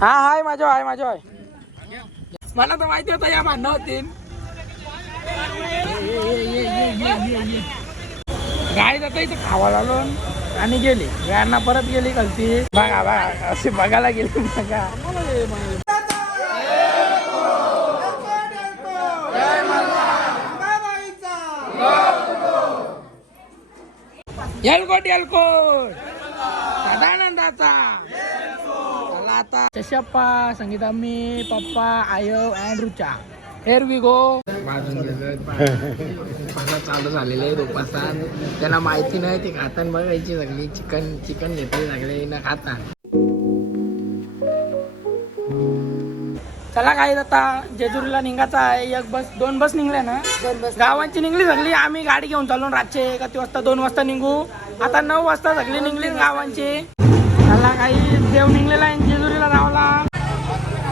हाय माझ्या हाय मला तर माहिती होतं या भांडणं होतील. गाय जाता इथं खावायला आलो आणि गेली गायांना परत गेली गलती. बघा बघा अशी बघायला गेली बघा. येलकोट येलकोट सदानंदाचा. चला आता शशप्पा संगीता मी पप्पा आयव and Rucha here we go. चालू झालेले आहे उपासात. त्यांना माहिती नाही ती खातान बघायची सगळी. चिकन घेतली सगळे न खाता. चला काय आता जेजुरीला निघायचं आहे. एक बस 2 बस निघल्या ना. गावांची निघली सगळी. आम्ही गाडी घेऊन चाललो रातचे किती वाजता 2 वाजता निघू. आता 9 वाजता सगळी निघली गावांची. चला काही देव निघलेला आहे जेजुरीला रावला.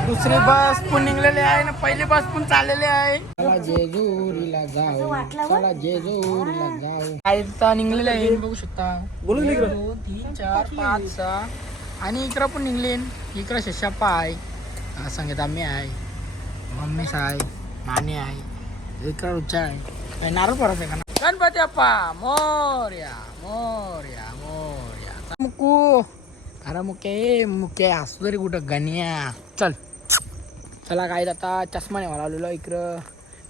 दुसरी बस पण निघलेली आहे ना पहिली बस पण चाललेली आहे. चला जेजुरीला जाऊ चला जेजुरीला जाऊ. काय निघलेले आहे बघू शकता. 2 3 4 5 6 आणि इकडं पण निघले. इकडं शशप्पा आहे संगीता मी आहे मम्मीस आहे नानी आहे इकडं रुचा आहे. नारळ परत आहे का ना. गणपती अप्पा मोरया मोरया मोरया. मुकू अरे मुके असू तरी कुठं गण्या. चला काय आता चष्मा नेवाला आलेलो इकडं.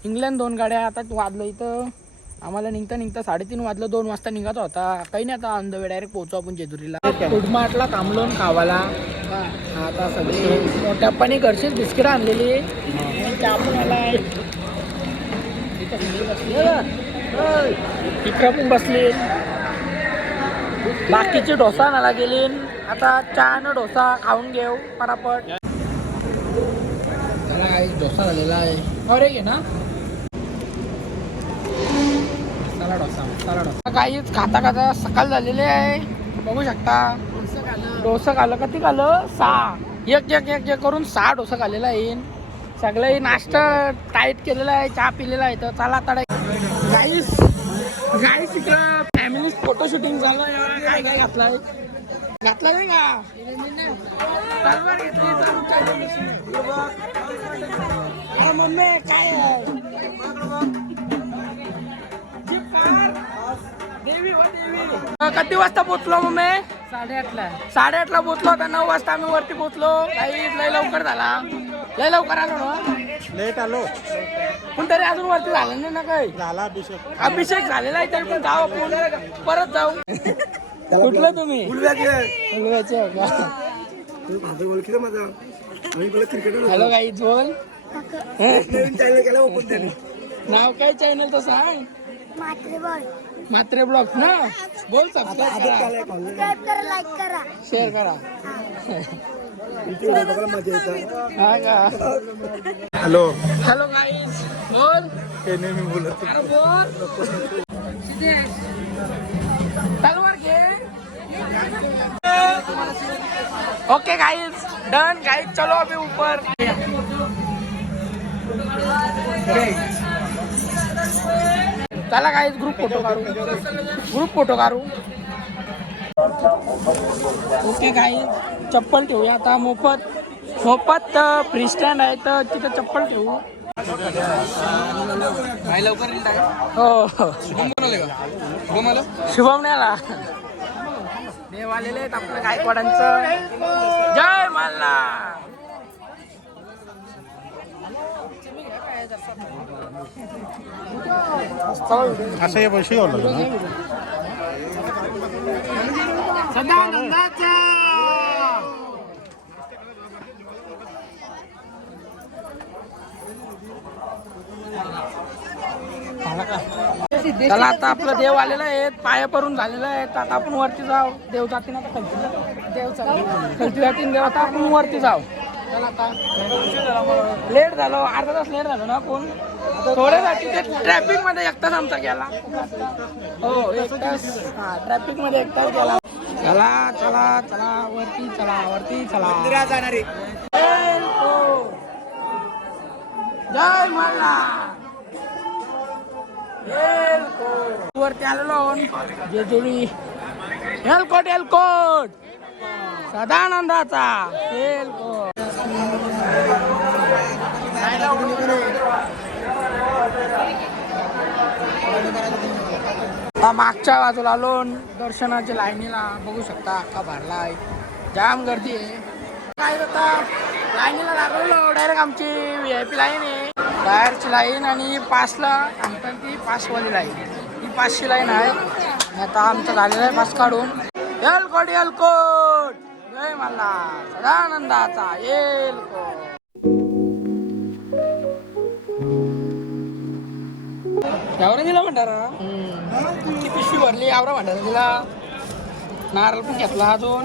इंग्लंड 2 गाड्या आता वाजलं इथं. आम्हाला निघता 3:30 वाजलं. 2 वाजता निघायचा होता. काही नाही आता ऑन द वे डायरेक्ट पोहोचू आपण जेजुरीला. फूडमार्टला थांबलो खावाला. आता सगळे मोठ्या पाणी घरचीच बिस्किट आणलेली आपण आला. इकडं पण बसले. बाकीचे डोसा आणायला गेले. आता चहानं डोसा खाऊन घेऊ परापट. त्याला काही डोसा झालेला आहे. अरे घे ना मसाला डोसा काहीच खाता सकाळ झालेले आहे बघू शकता. डोसा खाल्लं किती खाल्लं 6 एक करून 6 डोसा खाल्लेला आहे. सगळे नाश्ता टाईट केलेला आहे. चहा पिलेला आहे. तर चला आता गाईस इकडं फॅमिली फोटो शूटिंग झालं. काय काय घातलं नाही का मम्मी काय किती वाजता पोहोचलो मम्मी. 8:30ला पोहोचलो. आता 9 वाजता आम्ही वरती पोहोचलो. काही लय लवकर आलो ना. लेट आलो पण तरी अजून वरती झालं नाही ना. काही झाला अभिषेक झालेला आहे तरी पण जाऊ आपण परत जाऊ. कुठलं तुम्ही हॅलो गाईज बोल. नाव काय चॅनल तर सांग. मात्रे ब्लॉग ना बोल. सबस्क्राईब करा लाईक करा शेअर करा. हा का. हॅलो गाईज बोल. हे नेहमी बोलत बोल तलवार घे. ओके गाइस डन गाइस चलो अभी ऊपर. चला गाइस ग्रुप फोटो काढू. ओके गाइस चप्पल ठेवूया आता. मोफत फ्री स्टँड आहे तर तिथं चप्पल ठेवू. लवकर हो शुभम आला. देव आलेले आहेत आपल्या गायकवाडांचं. जय मल्हार. असं हे पैसे सदानंदाचा. चला आता आपलं देव आलेलं आहे. पाया परून झालेलं आहे. आता आपण वरती जाऊ. देव जाते ना खालती जातील देव. आता आपण वरती जाऊ. चला आता लेट झालो. अर्धा तास लेट झालो ना. कोण थोड्यासाठी ते ट्रॅफिक मध्ये 1 तास आमचा गेला. हो 1 तास. ट्रॅफिक मध्ये 1 तास गेला. चला वरती चला जाणार. जय मल्हार. एलकोट वरती आलेलो जेजुरी एलकोट एलकोट सदानंदाचा एलकोट. मागच्या बाजूला आलो दर्शनाच्या लाईनीला बघू शकता अख्खा भरलाय जाम गर्दी आहे. काय होता लाईनीला लागलो डायरेक्ट आमची VIP लाईन आहे बाहेरची लाईन आणि पासला म्हणतात ती पासवाली लाईन ही पाचशे लाईन आहे. आता आमचं झालेलं आहे पास काढून एलकोट एलकोट जय मला सदानंदाचा एलकोट. यावरा दिला भंडारा ती पिशवी भरली यावरा भंडारा दिला नारळ पण घेतला अजून.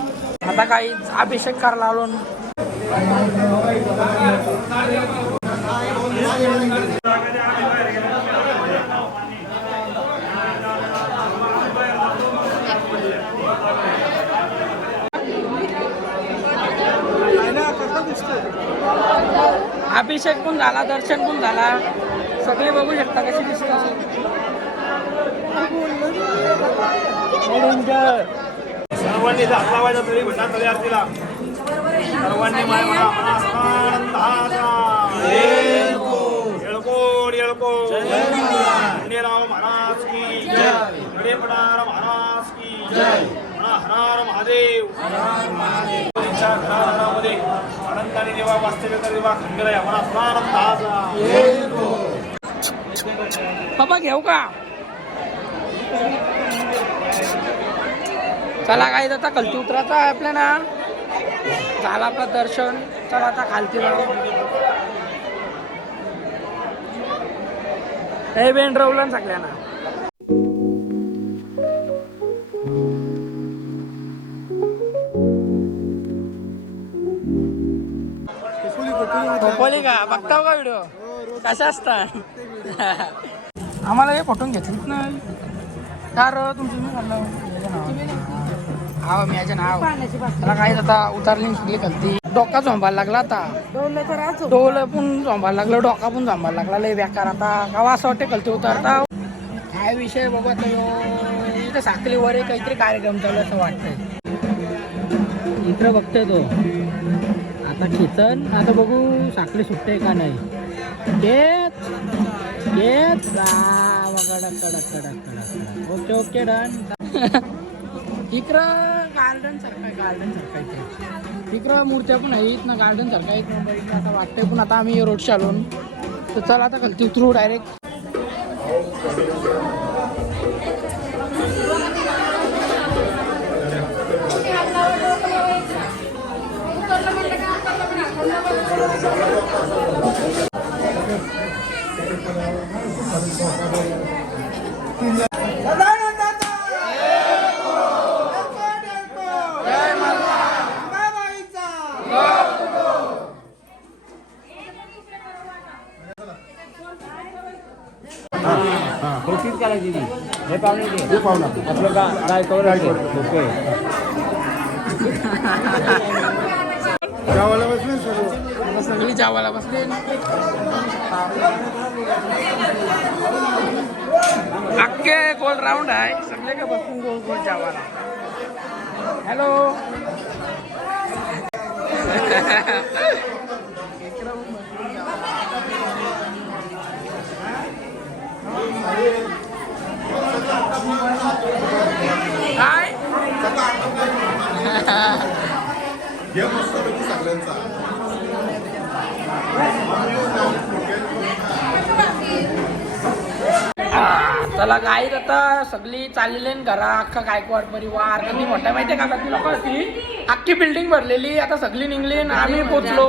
आता काही अभिषेक करायला आलो. अभिषेक पण झाला दर्शन पण झाला सगळे बघू शकता कशी दिसतात. सर्वांनी आपला वाजता तरी भंडार तरी आरतीला सर्वांनी माय मला येळकोट येळकोट खंडेराव महाराज की जय खंडेपडार महाराज की जय हर महादेव त्यांच्या घराघरामध्ये आनंदाने देवा वास्तव्य कर देवा खंडेराय मला बाबा घेऊ का चला काही आता खालती उतरायचं आहे आपल्याला. झालं आपलं दर्शन चला आता खालती जाऊ. हे बेंड रवलं सगळ्यांना. खोपोली का बघताव का व्हिडिओ कशा असतात. आम्हाला हे फोटो घेतलीच नाही तर तुमचं हा मी याच्या नाव त्याला काही आता उतारली सगळी खालती. डोका झोंबायला लागला आता डोल पण झोंबायला लागलं डोका पण झोंबायला लागला लय बेकार. आता गावा असं वाटते खालती उतारता काय विषय बघू आता इथं साखलीवर काहीतरी कार्यक्रम चालू असं वाटतंय. इकडं बघतोय तो आता खेचन आता बघू साखळी सुटते का नाही. कडक कडक कडक कडक ओके ओके डन. इकडं गार्डन सारखं इथे इकडं मूर्त्या पण आहेत ना गार्डन सारखं एक नंबर इकडं आता वाटतंय. पण आता आम्ही रोड चालून तर चला आता खालती उतरू डायरेक्ट. हे पाहुणा आपलं काय कवर ओके जावाला बसले सगळी जावाला बसले. अख्खे गोल राऊंड आहे सगळे का बसून गोल गोल जावाला. हॅलो काय चला गाईत आता सगळी चाललेली घरा अख्खा गायकवाड परिवार कधी मोठा माहितीये का ती लोक असती अख्खी बिल्डिंग भरलेली. आता सगळी निघली आम्ही पोचलो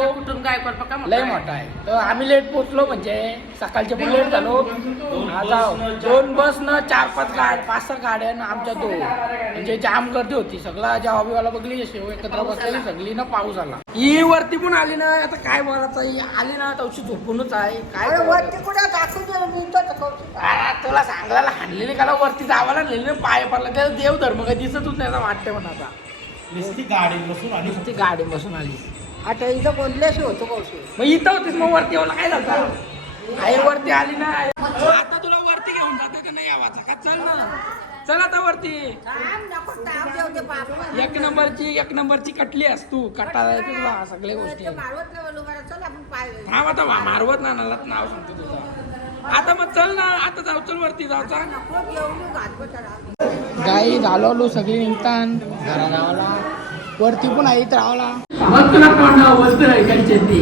लय मोठा आहे तर आम्ही लेट पोचलो म्हणजे सकाळचे पण लेट झालो. आता 2 बस न 4-5 गाड्या आमच्या 2 म्हणजे जाम गर्दी होती. सगळा जवाबीवाला बघली एकत्र बसलेली सगळी ना पाऊस आला. ही वरती पण आली ना आता काय बोलायचं ही आली ना तवशी झोपूनच आहे. काय वरती कुठे तुला सांगायला हाणलेली का वरती जावाला नेली पाय पडला त्याला देव धर्म काही दिसतच नाही असं वाटते. पण आता नुसती गाडी बसून आली. आता इथं बोलल्याशी होतो कौशी मग इथं होतीस मग वरती यायला काय झालं आई वरती आली ना आता तुला वरती घेऊन जाते चल ना चल आता वरती नको ताप देऊ ते बाप एक नंबरची कटली असत तू कटा तुला सगळ्या गोष्टी मारवत नाही बोलू मला चल आपण पाय थांब आता मारवत ना नाला नाव सांगतो तुझं आता मग चल ना आता जाऊ चल वरती जाऊचा नको जेवू घातबटारा गाई झालो सगळी निघतान घरा रावला वरती पण आहेत रावला वस्तू ना कोण वस्तू नाही कंचे ती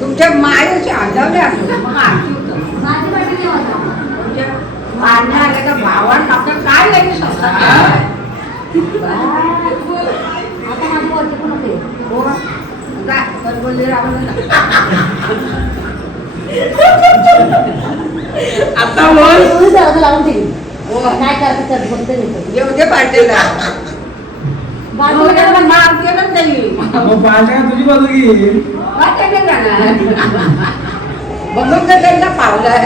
तुमच्या मायेचे आजवले असो मग आरती होतं मारण्या आले तर भावान आपलं काय लागेल संसार बोलले आता बोल येऊ दे पाटीलला मार केलं नाही तुझी बाजू घेईल बघून तर त्यांना पावलाय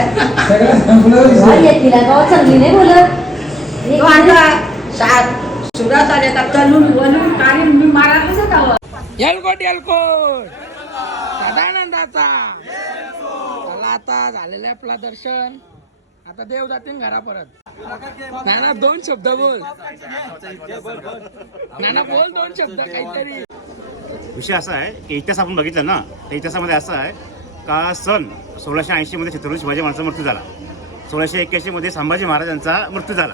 सुरात आले का तलून वलून काढून मी मारायला जावं एलकोट सदानंदाचा चला आता झालेलं आहे आपला दर्शन आता देव जातील घरा परत नाना दोन शब्द बोल नाना बोल दोन शब्द काहीतरी विषय असा आहे की इतिहास आपण बघितला ना त्या इतिहासामध्ये असं आहे का सन 1680 मध्ये छत्रपती शिवाजी महाराजांचा मृत्यू झाला 1681 मध्ये संभाजी महाराजांचा मृत्यू झाला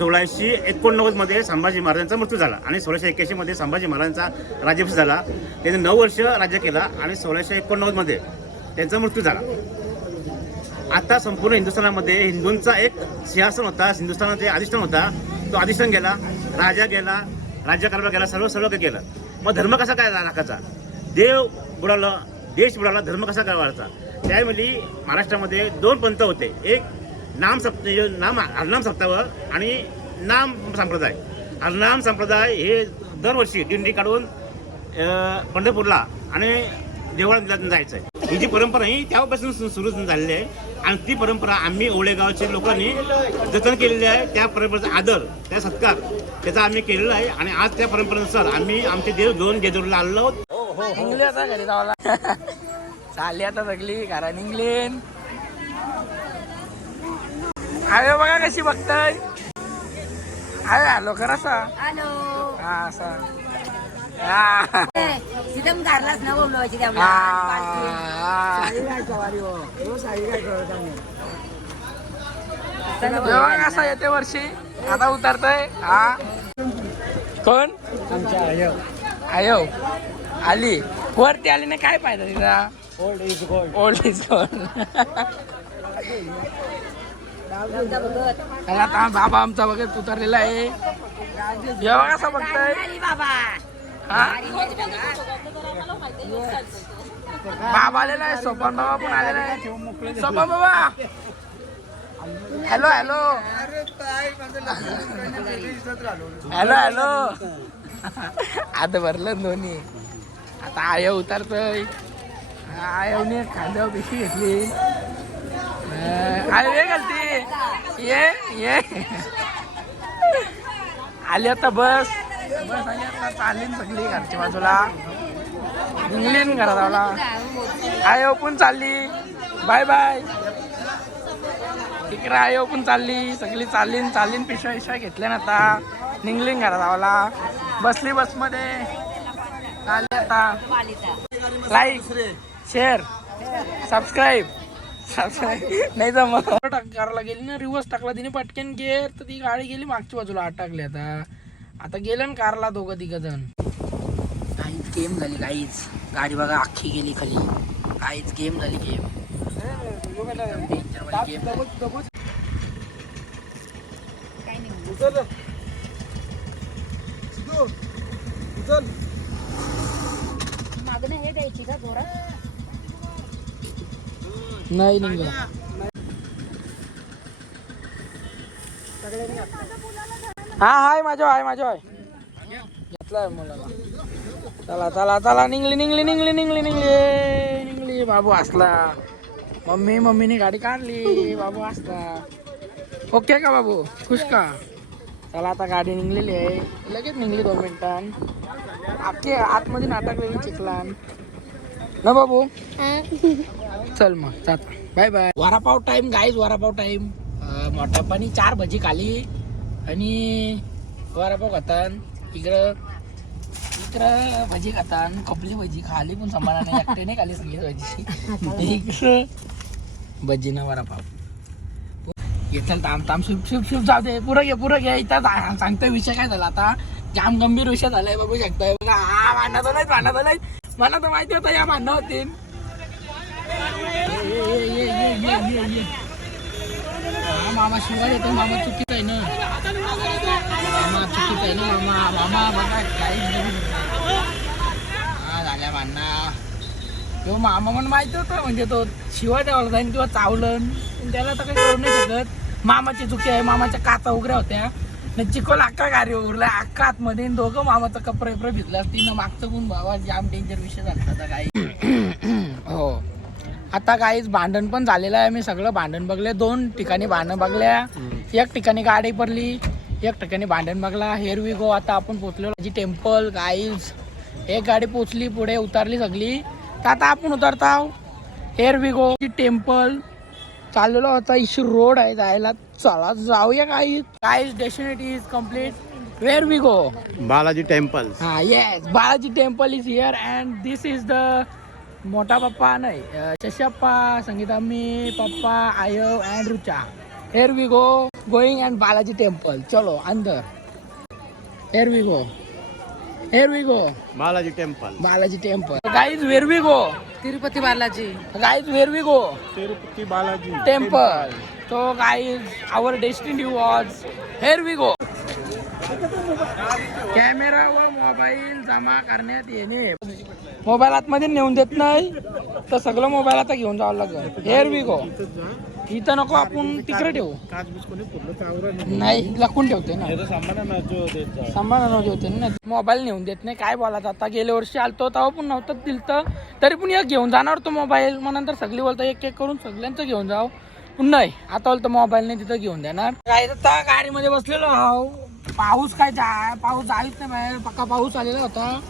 1689 मध्ये संभाजी महाराजांचा मृत्यू झाला आणि 1681 मध्ये संभाजी महाराजांचा राज्याभिषेक झाला त्यांनी 9 वर्ष राज्य केला आणि 1689 मध्ये त्यांचा मृत्यू झाला आता संपूर्ण हिंदुस्थानामध्ये हिंदूंचा एक सिंहासन होता हिंदुस्थानात अधिष्ठान होता तो अधिष्ठान गेला राजा गेला राज्यकारभार गेला सर्व गेलं मग धर्म कसा काय राखायचा देव बुडाला देश बुडाला धर्म कसा काय वाढायचा त्यावेळी महाराष्ट्रामध्ये 2 पंथ होते एक हरनाम सप्ताह आणि नाम संप्रदाय हरनाम संप्रदाय हे दरवर्षी दिंडी काढून पंढरपूरला आणि देवळात जायचं आहे ही जी परंपरा ही तेव्हापासून सुरू झालेली आहे आणि ती परंपरा आम्ही ओळेगावच्या लोकांनी जतन केलेली आहे त्या परंपरेचा आदर त्या सत्कार त्याचा आम्ही केलेला आहे आणि आज त्या परंपरेनुसार आम्ही आमचे देव घेऊन जेजुरीला आलेलो आहोत निघले आता घरी जावला चालली आता सगळी घरा निघलीन अरे बघा कशी बघताय अरे आलो खरं असा हा असा एकदम घरलाच न बोलवायची कसा येते वर्षी आता उतरतय हा कोण आयो आली वरती आली ना काय पाहिजे तिला ओल्ड इज गोल्ड आता बाबा आमचा बघत उतरलेला आहे जेव्हा कसा बघताय बाबा आलेला आहे सोपान बाबा पण आलेला आहे सोपान बाबा हॅलो हॅलो हॅलो हॅलो आता भरलं दोन्ही आता आय उतरतोय आयवने खांद्यावर पिशी घेतली आय वे घालती ये आली आता बस आली आता चालली सगळी घरच्या बाजूला निघलीन घरात आला आय पण चालली बाय बाय तिकडे आय पण चालली सगळी चाललीन पिशव्या घेतल्या ना आता निघलीन घरात आला बसली बसमध्ये चालली आता लाईक शेअर सबस्क्राईब नाही तर मग करायला गेली ना रिवर्स टाकला तिने पटकन गेर तर ती गाडी गेली मागच्या बाजूला टाकली आता गेलं ना कारला 2-3 जण काहीच गेम झाली काहीच गाडी बघा अख्खी गेली खाली काहीच गेम झाली गेम मागणं हे द्यायची का जोरात नाही निघा हा हाय माझ्या घेतलाय मुलाला चला निघली बाबू हसला मम्मीने गाडी काढली बाबू हसला ओके का बाबू खुश का चला आता गाडी निघलेली आहे लगेच निघली 2 मिनिटां आतमध्ये नाटक वेगळी चिखलान ना बाबू चल मग जात bye bye. Vada pav time guys, vada pav time. मोठ्या पाणी 4 भजी खाली आणि वडापाव खातान. इकडं भजी खातान, कपली भजी खाली पण सांभाळा नाही, एकट्याने खाली सगळी भजी. इकडं भजी ना वडापाव. चल ताम शिव जाऊ दे. पुरं घे इथं सांगतोय विषय काय झाला आता. जाम गंभीर विषय झालाय बघू शकताय. बघा हा भांडण नाही. मला तर माहिती होतं या भांडण होतील. मामा शिवाय येतो. मामा चुकीच आहे ना. मामा बघा काही हा झाल्या भांडणा. तो मामा म्हणून माहिती होतं म्हणजे तो शिवाय द्यावाला जाईन किंवा चावलं त्याला तर काही करू नाही शकत. मामाची चुकी आहे. मामाच्या काचा उघड्या होत्या. चिकोल अक्का गाडी उरला अक्का आतमध्ये. दोघं मामाचं कपडे भिजलं असतील. मागचं पण बाबा जाम डेंजर विषय झाला काही. हो आता काहीच भांडण पण झालेलं आहे. मी सगळं भांडण बघले. 2 ठिकाणी भांडण बघल्या. एक ठिकाणी गाडी पडली, एक ठिकाणी भांडण बघला. हेअर वी गो. आता आपण पोचलो जी टेम्पल गाईज. एक गाडी पोचली पुढे उतरली सगळी. तर आता आपण उतरताव हेअर वी गो टेम्पल. चाललेलो होता इशू रोड आहे जायला. चला जाऊया guys. Guys destination is complete. Where we go Balaji temple. हा yes Balaji temple is here and this is the मोठा पप्पा नाही शशप्पा, संगीता, मी पप्पा, आयव and Rucha. Here we go going and Balaji temple. चलो अंदर. Here we go Balaji temple. Balaji temple. Guys where we go Tirupati Balaji. Guys where we go Tirupati Balaji temple. तो guys our destiny was here we go. Camera व मोबाईल जमा करण्यात येणे. मोबाईल आतमध्ये नेऊन देत नाही तर सगळं मोबाईल आता घेऊन जावं लागेल. Here we go. इथं नको आपण तिकडे ठेवू. नाही लपून ठेवते ना. सांभाळा होते ना. मोबाईल नेऊन देत नाही. काय बोलायचं आता. गेल्या वर्षी आलतो तेव्हा पण नव्हतं दिलतं तरी पण एक घेऊन जाणार तो मोबाईल. मग नंतर सगळी बोलतो एक करून सगळ्यांचं घेऊन जाऊ. पण नाही आता बोलतो मोबाईल नाही तिथं घेऊन देणार. काय आता गाडीमध्ये बसलेलो आहो. पाऊस काय पाऊस जायच नाही बाहेर. पक्का पाऊस आलेला होता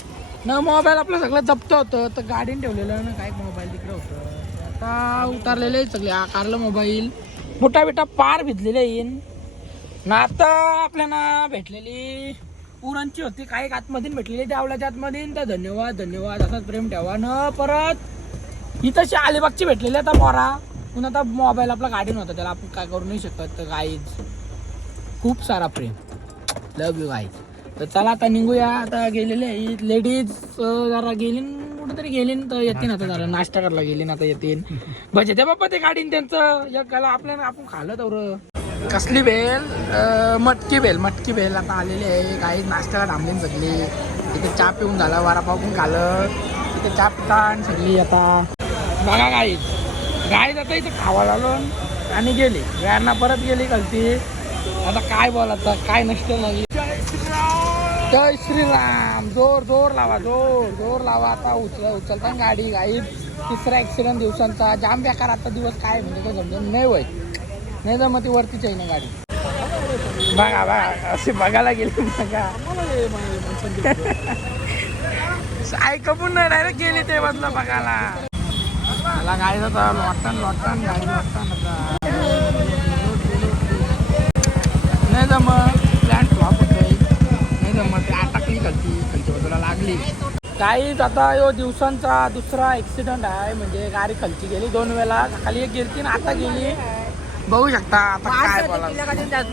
ना. मोबाईल आपलं सगळं जप्त होतं तर गाडीने ठेवलेलं ना. काय मोबाईल तिकडे होतं. आता उतरलेले सगळे आकारलं मोबाईल. बुटा बिटा पार भिजलेले येईन ना. आता आपल्याला भेटलेली पुरणची होती. काही आतमध्ये भेटलेली देवळाच्या आतमध्ये. तर धन्यवाद असाच प्रेम ठेवा न. परत इथं अलिबागची भेटलेली आता पोरा. पण आता मोबाईल आपला गाडी नव्हता त्याला आपण काय करू नाही शकत. तर गाईज खूप सारा प्रेम. लव यू गाईज. तर चला आता निघूया. आता गेलेले लेडीज जरा गेली कुठेतरी गेली तर येतील. आता जरा नाश्ता करायला गेली आता येतील. बजे ते बाप्पा ते गाडीन त्यांचं एक गाला आपल्याला आपण खाल्लं तर कसली भेल. मटकी भेल आता आलेली आहे. काही नाश्ता थांबली सगळी. इथे चहा पिऊन झाला. वडापाव पण खाल्लं. इथे चहा पिता सगळी. आता बघा गाईज आता इथे खावायला आलो आणि गेली. व्यायांना परत गेली कलती. आता काय बोलायचं काय नसतं नाही. जय श्रीराम. जोर लावा. आता उचलता गाडी. गाई 3रा ॲक्सिडेंट दिवसांचा. जाम बेकार आता दिवस. काय म्हणजे तो समजून नाही होय. नाही तर मग ती वरतीच आहे ना गाडी. बघा असे बघायला गेली. बघा ऐकून नाही डायरेक्ट गेली ते बदलं बघायला. मला गाडी जाता लोटन गाडी आता नाही तर मग प्लॅन फ्लॉप होतोय. नाही तर मग ते अटकली खालच्या बाजूला लागली. काहीच आता यो दिवसांचा 2रा ॲक्सिडेंट आहे. म्हणजे गाडी खालची गेली 2 वेळा. खाली एक गेली ना आता गेली. बघू शकता आता काय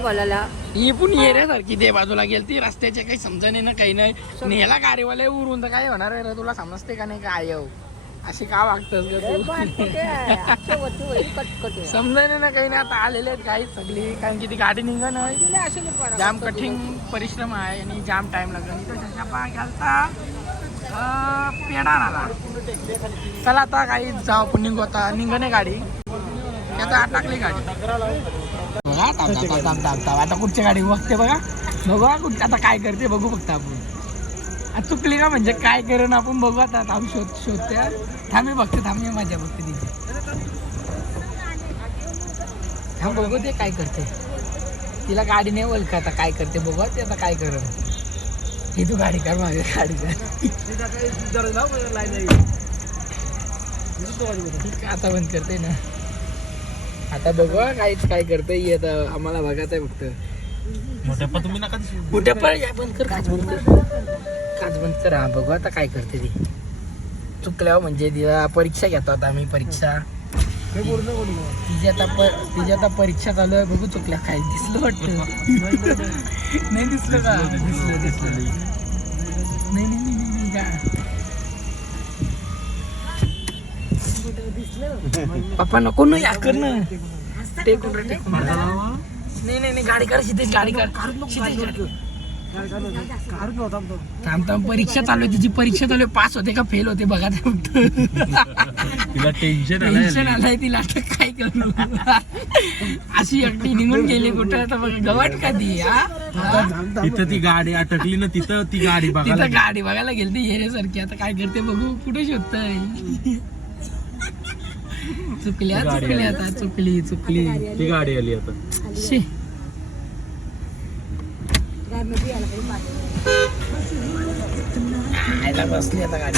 बोलायला. ही पण येण्यासारखी ते बाजूला गेली. रस्त्याचे काही समजणे ना काही नाही. नेला गाडीवाले उरून तर काय होणार आहे. तुला समजते का नाही काय येऊ अशी का वागतस समजायला ना काही नाही. आता आलेले आहेत काही सगळी. कारण की ती गाडी निघण जाम कठीण परिश्रम आहे आणि जाम टाइम लागला. गेलता पेडा आला. चला आता काही जाऊ आपण निघू. आता निघणे गाडी. आता टाकली गाडी. बघा आता कुठची गाडी बघते बघा. बघा कुठे आता काय करते बघू फक्त आपण. चुकली का म्हणजे काय करेन आपण बघू. आता शोधते थांबी बघते. थांबी माझ्या बघते तिथे. थांब बघू ते काय करते. तिला गाडी नाही ओळख. आता काय करते बघू ते. आता काय करेन ही. तू गाडी कर माझ्या गाडी कर. आता बंद करते ना. आता बघू काय करते येत आम्हाला बघायचं आहे फक्त. मोठ्याप्पा तुम्ही नका कुठे पण या बंद कर, काच बंद कर, काच बंद कर. हा बघू आता काय करते ती. चुकल्यावर म्हणजे तिला परीक्षा घेतो आता आम्ही. परीक्षा तिची आता परीक्षा चालू आहे. बघू चुकल्या काय दिसलं वाटतं. नाही दिसलं का? दिसलं नाही का? पप्पा नको ना या कर ना. टेकून नाही गाडी काढ. शितेश गाडी काढ. थांब परीक्षा चालू आहे तिची. परीक्षा चालू आहे. पास होते का फेल होते बघा ते फक्त. तिला टेन्शन आलंय तिला. आता काय करू. अशी एकटी निघून गेली कुठं. आता बघा गवट का ती. तिथं ती गाडी अटकली ना. तिथं ती गाडी तिथं गाडी बघायला गेली येण्यासारखी. आता काय करते बघू. कुठे शोधतय. चुकली आता. चुकली ती गाडी आली आता. बसली आता गाडी.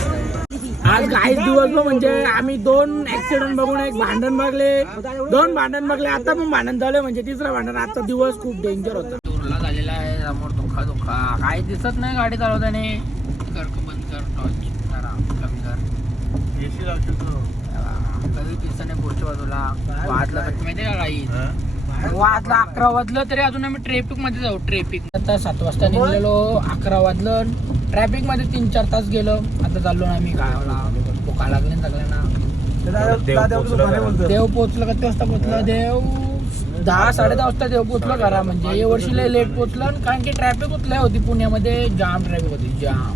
आज काही दिवसभर म्हणजे आम्ही 2 ऍक्सिडेंट बघून एक भांडण बघले. 2 भांडण बघले. आता पण भांडण झालं म्हणजे 3रं भांडण. आता दिवस खूप डेंजर होता. टूरला झालेला आहे. समोर धोका काही दिसत नाही गाडी चालवताना. बंद कर. टॉर्च करा कमी कर. कधी दिसत पुढच्या बाजूला. वाजला माहिती का काही. वाजला 11 वाजलं तरी अजून आम्ही ट्रॅफिक मध्ये जाऊ. ट्रॅफिक आता 7 वाजता निघलेलो. 11 वाजलं. ट्रॅफिक मध्ये 3-4 तास गेलो. आता चाललो ना आम्ही गावाला. भुका लागले सगळ्यांना. देव पोचलं. किती वाजता पोचलं देव. 10-10:30 वाजता देव पोचलं घरा. म्हणजे या वर्षी लय लेट पोचलं. कारण की ट्रॅफिक लय होती पुण्यामध्ये. जाम ट्रॅफिक होती जाम.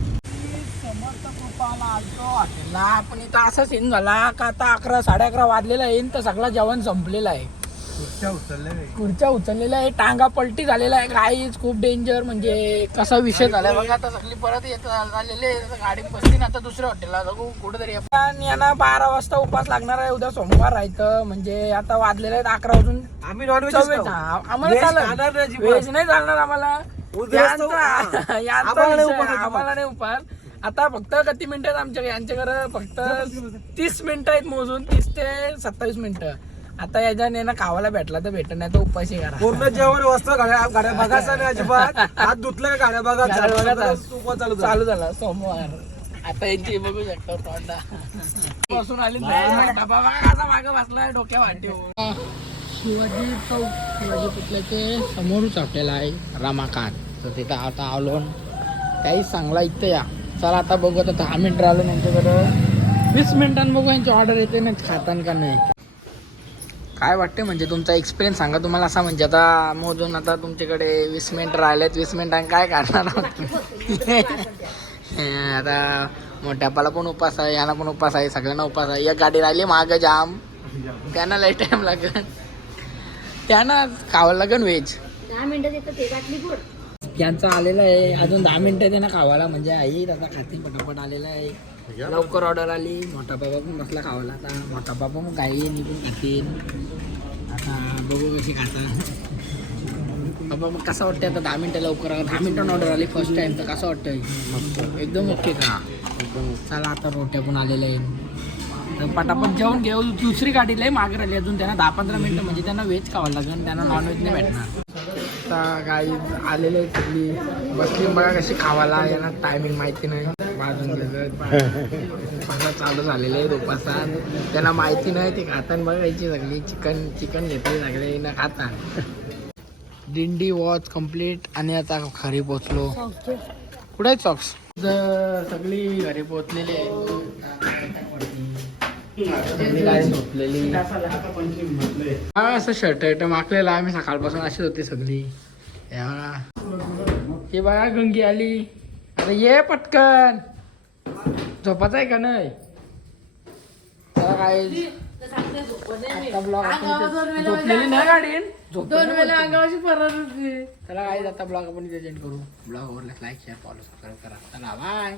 हॉटेलला पण इथं असा सीन झाला का आता 11-11:30 वाजलेला येईन तर सगळं जेवण संपलेलं आहे. खुर्च्या उचललेल्या आहे. टांगा पलटी झालेला आहे. गाईच खूप डेंजर. म्हणजे कसा विषय झालाय बघा. आता सगळी परत येत झालेले. गाडी बसली ना आता दुसऱ्या हॉटेलला जाऊ कुठेतरी. यांना 12 वाजता उपास लागणार आहे. उद्या सोमवार राहायचं. म्हणजे आता वाजलेले आहेत 11 वाजून. आम्ही नॉनव्हेज आम्हाला चालत. व्हेज नाही चालणार आम्हाला. आम्हाला नाही उपास. आता फक्त किती मिनिटं आहेत आमच्या यांच्याकडे. फक्त 30 मिनिटं आहेत मोजून. 30 ते 27 मिनिटं. आता याच्याने ना खावायला भेटला तर भेटत नाही तर उपाशी करा. पूर्ण जेवण वस्त्र गाड्या बघायचं नाही अजिबात. हात धुतलं का गाड्या बघा. चालू झाला सोमवार. आता यांची बघू शकतो तोंडा बसून आली. मागं बसलाय डोक्या वाटी. शिवाजी चौक. शिवाजी पुतळ्याचे समोरच हॉटेल आहे रमाकांत. तर तिथं आता आलो. काहीच चांगला इथं या. चला आता बघू. आता 10 मिनिट राहिलो यांच्याकडं. 20 मिनिटांनी बघू यांची ऑर्डर येते ना खातान का नाही. काय वाटते म्हणजे तुमचा एक्सपिरियन्स सांगा. तुम्हाला असा म्हणजे आता मोजून आता तुमच्याकडे 20 मिनिट राहिलेत. 20 मिनिटांनी काय काढणार आहोत. आता मोठ्यापाला पण उपास आहे. यांना पण उपास आहे. सगळ्यांना उपास आहे. एक गाडी राहिली मागं जाम. त्यांना लय टाइम लागेल. त्यांना खावं लागेल व्हेज. 10 मिनिटं येतं ते बाटली गोड. यांचं आलेलं आहे. अजून 10 मिनिटं त्यांना खावायला. म्हणजे आई आता खाती पटापट आलेला आहे. लवकर ऑर्डर आली. मोठा बाबा पण बसला खावायला. आता मोठा बाबा पण काही निघून घेतील. आता बघू कशी खातात बाबा. मग कसं वाटतं आता 10 मिनिटं लवकर. 10 मिनिटांनी ऑर्डर आली फर्स्ट टाइम. तर कसं वाटतं. एकदम ओके का. चला आता रोट्या पण आलेल्या आहे. तर पटापट जेवण घेऊ. दुसरी गाडीला आहे मागे राहिली अजून. त्यांना 10-15 मिनिटं म्हणजे त्यांना व्हेज खावं लागेल. त्यांना नॉनव्हेज नाही भेटणार. आता गाई आलेले आहेत सगळी. बसली बघा कशी खावायला. यांना टायमिंग माहिती नाही. वाजून उपासात चालू झालेले आहेत. उपासात त्यांना माहिती नाही. ते खाताना बघायची सगळी. चिकन घेतली सगळे न खाता. दिंडी वॉच कम्प्लीट. आणि आता घरी पोचलो. कुठे आहेत सॉक्स. सगळी घरी पोचलेली आहे. झोपलेली. असं शर्ट माकलेला. आम्ही सकाळपासून अशीच होती सगळी. हे बघा गंगी आली. अरे ये पटकन. झोपायचं आहे का नाही. काय झोपलेली नाही गाडी. 2 वेळा अंगावरची परत होती. त्याला काय आता ब्लॉग आपण इथे करू. ब्लॉग आवडल्यास लाईक शेअर फॉलो सबस्क्राईब करा. चला बाय.